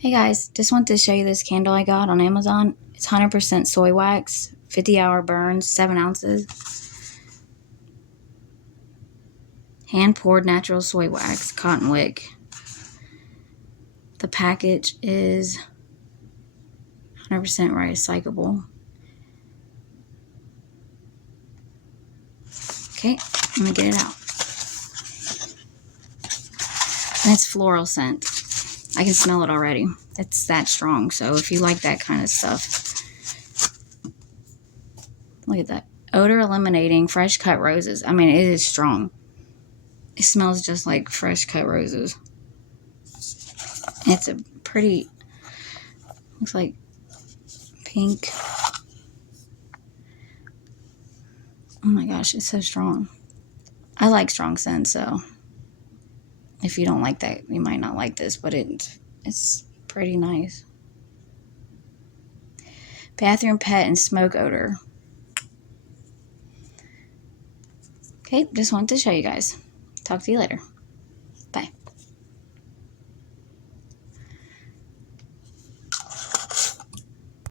Hey guys, just want to show you this candle I got on Amazon. It's 100% soy wax, 50-hour burns, 7 ounces. Hand-poured natural soy wax, cotton wick. The package is 100% recyclable. Okay, let me get it out. And it's floral scent. I can smell it already. It's that strong, so if you like that kind of stuff. Look at that. Odor eliminating fresh cut roses. I mean, it is strong. It smells just like fresh cut roses. It's a pretty, looks like pink. Oh my gosh, it's so strong. I like strong scents, so if you don't like that, you might not like this, but it's pretty nice. Bathroom pet and smoke odor. Okay, just wanted to show you guys. Talk to you later.